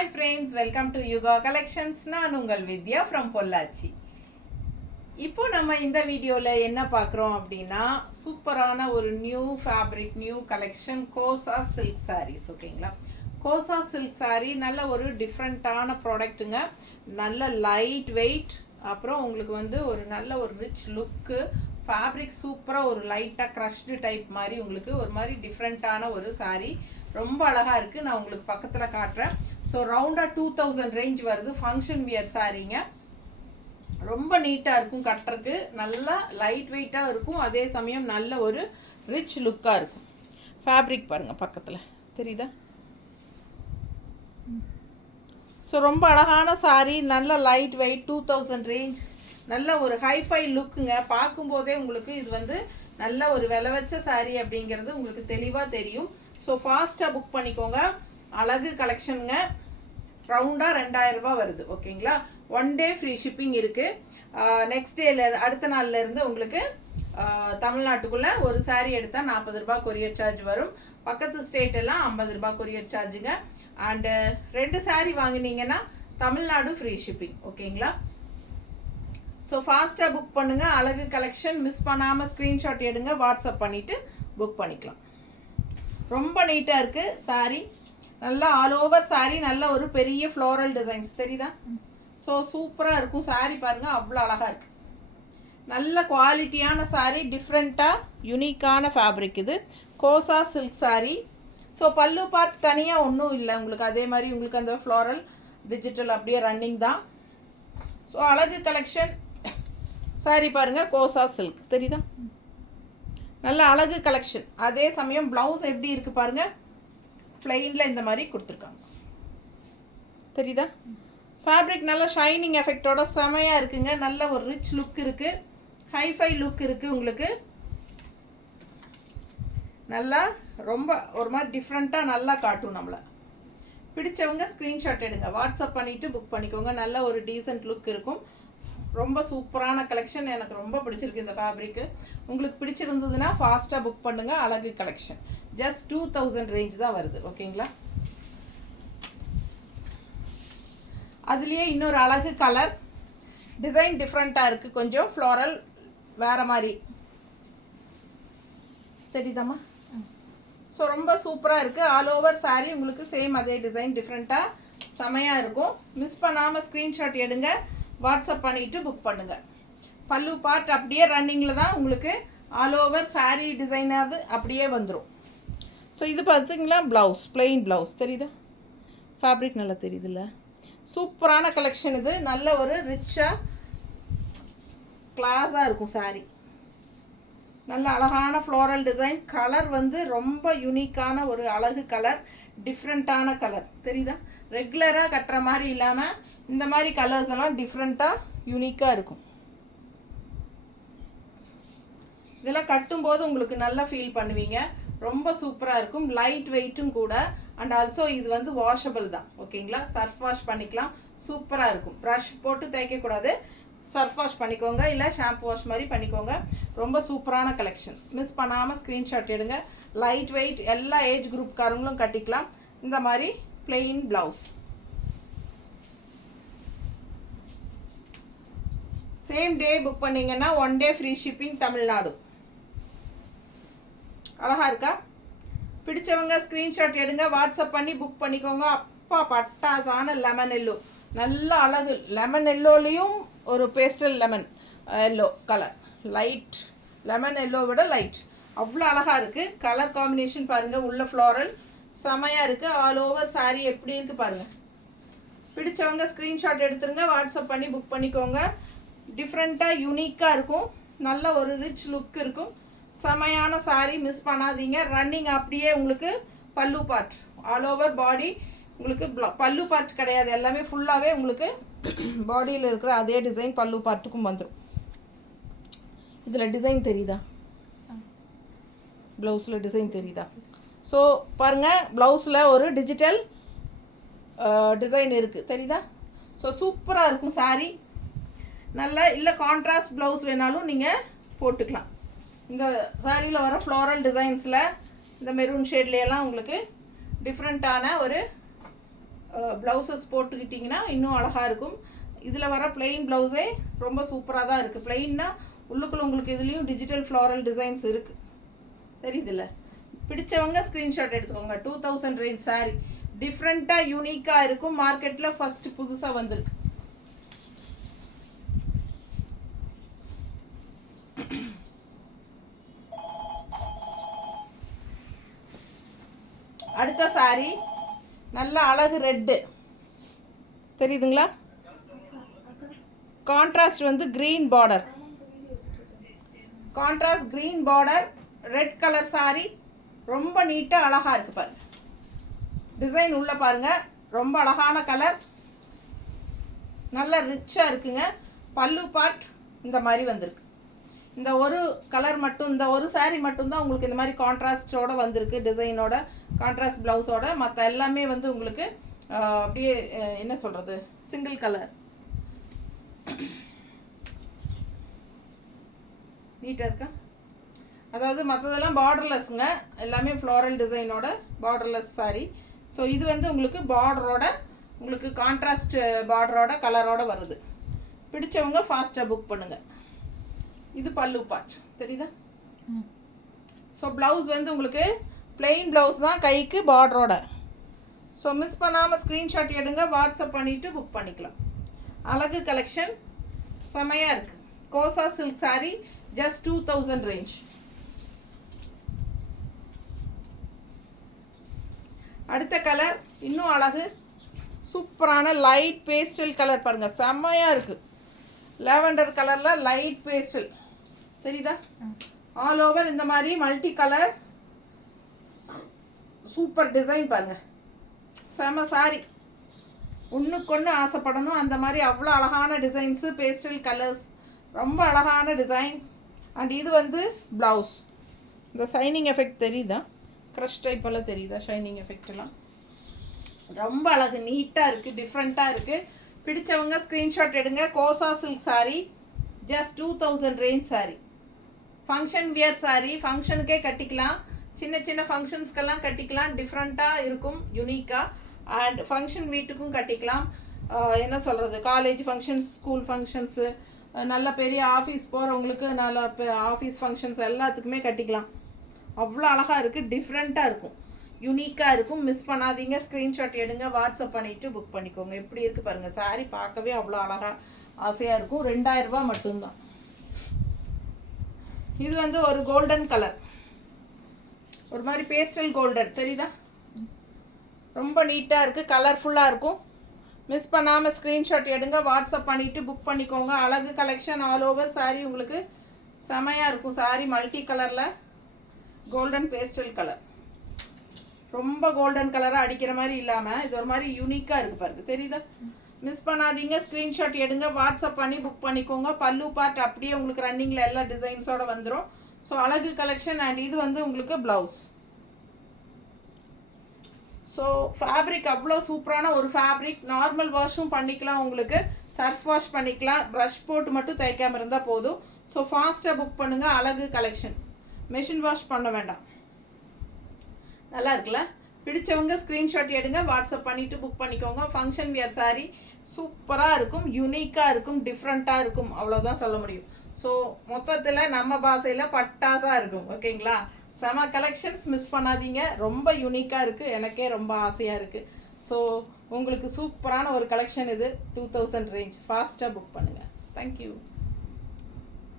Hi friends, welcome to Yuga Collections. நான் உங்கள் வித்யா from Pollachi. இப்போ நம்ம இந்த வீடியோல என்ன பார்க்குறோம் அப்படின்னா சூப்பரான ஒரு new fabric new collection Kosa silk sarees ஓகேங்களா. கோசா சில்க் saree நல்ல ஒரு டிஃப்ரெண்ட்டான ப்ராடக்ட்டுங்க. நல்ல லைட் வெயிட், அப்புறம் உங்களுக்கு வந்து ஒரு நல்ல ஒரு ரிச் லுக்கு, ஃபேப்ரிக் சூப்பராக ஒரு லைட்டாக க்ரஷ்டு டைப் மாதிரி உங்களுக்கு ஒரு மாதிரி டிஃப்ரெண்ட்டான ஒரு saree. ரொம்ப அழகாக இருக்குது. நான் உங்களுக்கு பக்கத்தில் காட்டுறேன். ஸோ ரவுண்டாக 2000 ரேஞ்ச் வருது. ஃபங்க்ஷன் வியர் சாரீங்க. ரொம்ப நீட்டாக இருக்கும், கட்டுறதுக்கு நல்லா லைட் வெயிட்டாக இருக்கும், அதே சமயம் நல்ல ஒரு ரிச் லுக்காக இருக்கும். ஃபேப்ரிக் பாருங்கள் பக்கத்தில் தெரியுதா. ஸோ ரொம்ப அழகான சாரீ, நல்ல லைட் வெயிட், 2000 ரேஞ்ச், நல்ல ஒரு ஹைஃபை லுக்குங்க. பார்க்கும்போதே உங்களுக்கு இது வந்து நல்ல ஒரு விலை வச்ச சாரீ அப்படிங்கிறது உங்களுக்கு தெளிவாக தெரியும். ஸோ ஃபாஸ்ட்டாக புக் பண்ணிக்கோங்க. அழகு கலெக்ஷனுங்க. ரவுண்டாக 2000 ரூபா வருது ஓகேங்களா. 1 டே ஃப்ரீ ஷிப்பிங் இருக்குது. நெக்ஸ்ட் டேல அடுத்த நாள்லேருந்து உங்களுக்கு தமிழ்நாட்டுக்குள்ளே ஒரு சாரீ எடுத்தால் 40 ரூபா கொரியர் சார்ஜ் வரும். பக்கத்து ஸ்டேட் எல்லாம் 50 ரூபா கொரியர் சார்ஜுங்க. அண்டு 2 சாரீ வாங்கினீங்கன்னா தமிழ்நாடு ஃப்ரீ ஷிப்பிங் ஓகேங்களா. ஸோ ஃபாஸ்ட்டாக புக் பண்ணுங்கள். அழகு கலெக்ஷன் மிஸ் பண்ணாமல் ஸ்க்ரீன்ஷாட் எடுங்க, வாட்ஸ்அப் பண்ணிவிட்டு புக் பண்ணிக்கலாம். ரொம்ப நீட்டாக இருக்குது சாரீ. நல்லா ஆல் ஓவர் சாரீ, நல்ல ஒரு பெரிய ஃப்ளோரல் டிசைன்ஸ் தெரியுதா. ஸோ சூப்பராக இருக்கும் சாரீ பாருங்கள், அவ்வளோ அழகாக இருக்குது. நல்ல குவாலிட்டியான சாரீ, டிஃப்ரெண்ட்டாக யுனிக்கான ஃபேப்ரிக் இது. கோசா சில்க் சாரீ. ஸோ பல்லு பார்ட் தனியாக ஒன்றும் இல்லை உங்களுக்கு. அதே மாதிரி உங்களுக்கு அந்த ஃப்ளோரல் டிஜிட்டல் அப்படியே ரன்னிங் தான். ஸோ அழகு கலெக்ஷன் சாரீ பாருங்கள், கோசா சில்க் தெரியுதா. நல்ல அழகு கலெக்ஷன். அதே சமயம் ப்ளவுஸ் எப்படி இருக்குது பாருங்கள், பிளெயினில் இந்த மாதிரி கொடுத்துருக்காங்க தெரியுதா. ஃபேப்ரிக் நல்ல ஷைனிங் எஃபெக்டோட செமையாக இருக்குங்க. நல்ல ஒரு ரிச் லுக் இருக்குது, ஹைஃபை லுக் இருக்குது உங்களுக்கு. நல்லா ரொம்ப ஒரு மாதிரி டிஃப்ரெண்ட்டாக நல்லா காட்டும் நம்மளை. பிடிச்சவங்க ஸ்க்ரீன்ஷாட் எடுங்க, வாட்ஸ்அப் பண்ணிவிட்டு புக் பண்ணிக்கோங்க. நல்ல ஒரு டீசென்ட் லுக் இருக்கும். ரொம்ப சூப்பரான கலெக்ஷன். எனக்கு ரொம்ப பிடிச்சிருக்கு இந்த ஃபேப்ரிக்கு. உங்களுக்கு பிடிச்சிருந்ததுன்னா ஃபாஸ்ட்டாக புக் பண்ணுங்கள். அழகு கலெக்ஷன் ஜஸ்ட் 2000 ரேஞ்ச் தான் வருது ஓகேங்களா. அதுலேயே இன்னொரு அழகு கலர் டிசைன் டிஃப்ரெண்ட்டாக இருக்குது, கொஞ்சம் ஃப்ளோரல் வேறு மாதிரி தெரியுதாம்மா. ஸோ ரொம்ப சூப்பராக இருக்குது. ஆல் ஓவர் சாரீ உங்களுக்கு சேம் அதே டிசைன் டிஃப்ரெண்ட்டாக செமையாக இருக்கும். மிஸ் பண்ணாமல் ஸ்க்ரீன்ஷாட் எடுங்க, வாட்ஸ்அப் பண்ணிவிட்டு புக் பண்ணுங்கள். பல்லு பார்ட் அப்படியே ரன்னிங்கில் தான் உங்களுக்கு. ஆல் ஓவர் சாரீ டிசைனாவது அப்படியே வந்துடும். ஸோ இது பார்த்திங்களா ப்ளவுஸ், பிளெயின் ப்ளவுஸ் தெரியுதா. ஃபேப்ரிக் நல்லா தெரியுதுல்ல. சூப்பரான கலெக்ஷன் இது. நல்ல ஒரு ரிச்சாக கிளாஸாக இருக்கும் சாரீ. நல்ல அழகான ஃப்ளோரல் டிசைன். கலர் வந்து ரொம்ப யூனிக்கான ஒரு அழகு கலர், டிஃப்ரெண்ட்டான கலர் தெரியுதா. ரெகுலராக கட்டுற மாதிரி இல்லாமல் இந்த மாதிரி கலர்ஸ் எல்லாம் டிஃப்ரெண்ட்டாக யூனிக்காக இருக்கும். இதெல்லாம் கட்டும்போது உங்களுக்கு நல்லா ஃபீல் பண்ணுவீங்க. ரொம்ப சூப்பராக இருக்கும். லைட் வெயிட்டும் கூட. அண்ட் ஆல்சோ இது வந்து வாஷபிள் தான் ஓகேங்களா. சர்ஃப் வாஷ் பண்ணிக்கலாம். சூப்பராக இருக்கும். ப்ரஷ் போட்டு தேய்க்கக்கூடாது, சர்ஃப் வாஷ் பண்ணிக்கோங்க, இல்லை ஷாம்பு வாஷ் மாதிரி பண்ணிக்கோங்க. ரொம்ப சூப்பரான கலெக்ஷன். மிஸ் பண்ணாமல் ஸ்க்ரீன்ஷாட் எடுங்க. லைட் வெயிட், எல்லா ஏஜ் குரூப்காரங்களும் கட்டிக்கலாம். இந்த மாதிரி plain blouse. Same day book பண்ணிங்கன்னா 1 டே ஃப்ரீ ஷிப்பிங் தமிழ்நாடு. அழகா இருக்கா. பிடிச்சவங்க ஸ்க்ரீன்ஷாட் எடுங்க, வாட்ஸ்அப் பண்ணி புக் பண்ணிக்கோங்க. அப்பா பட்டாசான லெமன் எல்லோ, நல்ல அழகு. லெமன் எல்லோலையும் ஒரு pastel lemon yellow colour, light lemon yellow விட லைட், அவ்வளோ அழகாக இருக்குது. கலர் காம்பினேஷன் பாருங்கள், உள்ள ஃப்ளோரல் செமையாக இருக்குது. ஆல் ஓவர் சாரீ எப்படி இருக்குது பாருங்கள். பிடிச்சவங்க ஸ்க்ரீன்ஷாட் எடுத்துருங்க, வாட்ஸ்அப் பண்ணி புக் பண்ணிக்கோங்க. டிஃப்ரெண்ட்டாக யூனிக்காக இருக்கும். நல்ல ஒரு ரிச் லுக் இருக்கும். செமையான சாரீ, மிஸ் பண்ணாதீங்க. ரன்னிங் அப்படியே உங்களுக்கு பல்லு பார்ட், ஆல் ஓவர் பாடி உங்களுக்கு. பல்லு பார்ட் கிடையாது, எல்லாமே ஃபுல்லாகவே உங்களுக்கு பாடியில் இருக்கிற அதே டிசைன் பல்லு பார்ட்டுக்கும் வந்துடும். இதில் டிசைன் தெரியுதா, ப்ளவுஸில் டிசைன் தெரியுதா. ஸோ பாருங்கள், ப்ளவுஸில் ஒரு டிஜிட்டல் டிசைன் இருக்குது தெரியுதா. ஸோ சூப்பராக இருக்கும் சாரீ. நல்லா இல்லை கான்ட்ராஸ்ட் ப்ளவுஸ் வேணாலும் நீங்கள் போட்டுக்கலாம். இந்த சாரியில் வர ஃப்ளோரல் டிசைன்ஸில் இந்த மெரூன் ஷேட்லையெல்லாம் உங்களுக்கு டிஃப்ரெண்ட்டான ஒரு ப்ளவுசஸ் போட்டுக்கிட்டிங்கன்னா இன்னும் அழகாக இருக்கும். இதில் வர பிளெயின் ப்ளவுஸே ரொம்ப சூப்பராக தான் இருக்குது. பிளெயின்னா உள்ளுக்குள்ள உங்களுக்கு இதுலேயும் டிஜிட்டல் ஃப்ளாரல் டிசைன்ஸ் இருக்குது, தெரியுதுல்ல? பிடிச்சவங்க ஸ்க்ரீன்ஷாட் எடுத்துக்கோங்க. 2000 ரேஞ்ச் சாரீ டிஃப்ரெண்ட்டாக யூனிக்காக இருக்கும். மார்க்கெட்டில் ஃபஸ்ட்டு புதுசாக வந்திருக்கு. அடுத்த சாரீ நல்ல அழகு ரெட்டு, தெரியுதுங்களா? கான்ட்ராஸ்ட் வந்து green border, contrast green border, red colour sari. ரொம்ப நீட்டாக அழகாக இருக்குது பாருங்க. டிசைன் உள்ள பாருங்க, ரொம்ப அழகான கலர், நல்ல ரிச்சாக இருக்குங்க. பல்லு பார்ட் இந்த மாதிரி வந்திருக்கு. இந்த ஒரு கலர் மட்டும், இந்த ஒரு சாரீ மட்டும்தான் உங்களுக்கு இந்த மாதிரி கான்ட்ராஸ்டோட வந்திருக்கு, டிசைனோட, கான்ட்ராஸ்ட் ப்ளவுஸோட. மற்ற எல்லாமே வந்து உங்களுக்கு அப்படியே என்ன சொல்கிறது, சிங்கிள் கலர். நீட்டாக இருக்கா? அதாவது மற்றதெல்லாம் பார்டர்லெஸ்ங்க, எல்லாமே ஃப்ளோரல் டிசைனோட பார்டர்லெஸ் சாரீ. ஸோ இது வந்து உங்களுக்கு பார்டரோட, உங்களுக்கு கான்ட்ராஸ்ட் பார்டரோட கலரோட வருது. பிடிச்சவங்க ஃபாஸ்ட்டாக புக் பண்ணுங்கள். இது பல்லு பார்ட், தெரியுதா? ஸோ ப்ளவுஸ் வந்து உங்களுக்கு பிளெயின் ப்ளவுஸ் தான், கைக்கு பார்டரோட. ஸோ மிஸ் பண்ணாமல் ஸ்க்ரீன்ஷாட் எடுங்க, வாட்ஸ்அப் பண்ணிவிட்டு புக் பண்ணிக்கலாம். அழகு கலெக்ஷன் செமையாக இருக்குது. Kosa silk sari just 2000 range. அடுத்த கலர் இன்னும் அழகு, சூப்பரான லைட் பேஸ்டல் கலர் பாருங்கள், செம்மையாக இருக்குது. லாவெண்டர் கலரில் லைட் பேஸ்டல், தெரியுதா? ஆல் ஓவர் இந்த மாதிரி மல்டி கலர் சூப்பர் டிசைன் பாருங்கள், செம சாரி. ஒன்றுக்கொன்று ஆசைப்படணும் அந்த மாதிரி அவ்வளோ அழகான டிசைன்ஸு, பேஸ்டல் கலர்ஸ், ரொம்ப அழகான டிசைன். அண்ட் இது வந்து ப்ளவுஸ். இந்த ஷைனிங் எஃபெக்ட் தெரியுதா? க்ரஷ் டைப்பெல்லாம் தெரியுதா ஷைனிங் எஃபெக்டெல்லாம்? ரொம்ப அழகு, நீட்டாக இருக்குது, டிஃப்ரெண்ட்டாக இருக்குது. பிடிச்சவங்க ஸ்க்ரீன்ஷாட் எடுங்க. Kosa silk sari just 2000 range sari. Function wear sari, ஃபங்க்ஷனுக்கே கட்டிக்கலாம், சின்ன சின்ன ஃபங்க்ஷன்ஸ்க்கெல்லாம் கட்டிக்கலாம். டிஃப்ரெண்ட்டாக இருக்கும், யூனிக்காக. அண்ட் ஃபங்க்ஷன் வீட்டுக்கும் கட்டிக்கலாம். என்ன சொல்கிறது, காலேஜ் ஃபங்க்ஷன்ஸ், ஸ்கூல் ஃபங்க்ஷன்ஸு, நல்ல பெரிய ஆஃபீஸ் போகிறவங்களுக்கு, நல்ல ஆஃபீஸ் ஃபங்க்ஷன்ஸ் எல்லாத்துக்குமே கட்டிக்கலாம். அவ்வளோ அழகாக இருக்குது, டிஃப்ரெண்ட்டாக இருக்கும், யூனிக்காக இருக்கும். மிஸ் பண்ணாதீங்க, ஸ்க்ரீன்ஷாட் எடுங்க, வாட்ஸ்அப் பண்ணிவிட்டு புக் பண்ணிக்கோங்க. எப்படி இருக்குது பாருங்கள் சாரீ, பார்க்கவே அவ்வளோ அழகாக ஆசையாக இருக்கும். 2000 ரூபா மட்டும்தான். இது வந்து ஒரு கோல்டன் கலர், ஒரு மாதிரி பேஸ்டல் கோல்டன், தெரியுதா? ரொம்ப நீட்டாக இருக்குது, கலர்ஃபுல்லாக இருக்கும். மிஸ் பண்ணாமல் ஸ்க்ரீன்ஷாட் எடுங்க, வாட்ஸ்அப் பண்ணிவிட்டு புக் பண்ணிக்கோங்க. அழகு கலெக்ஷன் ஆல் ஓவர் சாரீ உங்களுக்கு செமையாக இருக்கும். சாரீ மல்டி கலரில் கோல்டன் பேஸ்டல் கலர், ரொம்ப கோல்டன் கலராக அடிக்கிற மாதிரி இல்லாமல் இது ஒரு மாதிரி யூனிக்காக இருக்குது பாருங்க, தெரியுதா? மிஸ் பண்ணாதீங்க, ஸ்க்ரீன்ஷாட் எடுங்க, வாட்ஸ்அப் பண்ணி புக் பண்ணிக்கோங்க. பல்லு பார்ட் அப்படியே உங்களுக்கு ரன்னிங்கில் எல்லா டிசைன்ஸோடு வந்துடும். ஸோ அழகு கலெக்ஷன். அண்ட் இது வந்து உங்களுக்கு ப்ளவுஸ். ஸோ ஃபேப்ரிக் அவ்வளோ சூப்பரான ஒரு ஃபேப்ரிக். நார்மல் வாஷும் பண்ணிக்கலாம், உங்களுக்கு சர்ஃப் வாஷ் பண்ணிக்கலாம், ப்ரஷ் போட்டு மட்டும் தைக்காமல் இருந்தால் போதும். ஸோ ஃபாஸ்ட்டாக புக் பண்ணுங்கள். அழகு கலெக்ஷன், மெஷின் வாஷ் பண்ண வேண்டாம். நல்லா இருக்குல்ல? பிடிச்சவங்க ஸ்க்ரீன்ஷாட் எடுங்க, வாட்ஸ்அப் பண்ணிவிட்டு புக் பண்ணிக்கோங்க. ஃபங்க்ஷன் வியர் சாரீ சூப்பராக இருக்கும், யூனிக்காக இருக்கும், டிஃப்ரெண்ட்டாக இருக்கும், அவ்வளோதான் சொல்ல முடியும். ஸோ மொத்தத்தில் நம்ம பாஷையில் பட்டாசாக இருக்கும், ஓகேங்களா? செம கலெக்ஷன்ஸ், மிஸ் பண்ணாதீங்க. ரொம்ப யூனிக்காக இருக்குது, எனக்கே ரொம்ப ஆசையாக இருக்குது. ஸோ உங்களுக்கு சூப்பரான ஒரு கலெக்ஷன் இது, 2000 ரேஞ்ச். ஃபாஸ்ட்டாக புக் பண்ணுங்கள். தேங்க்யூ.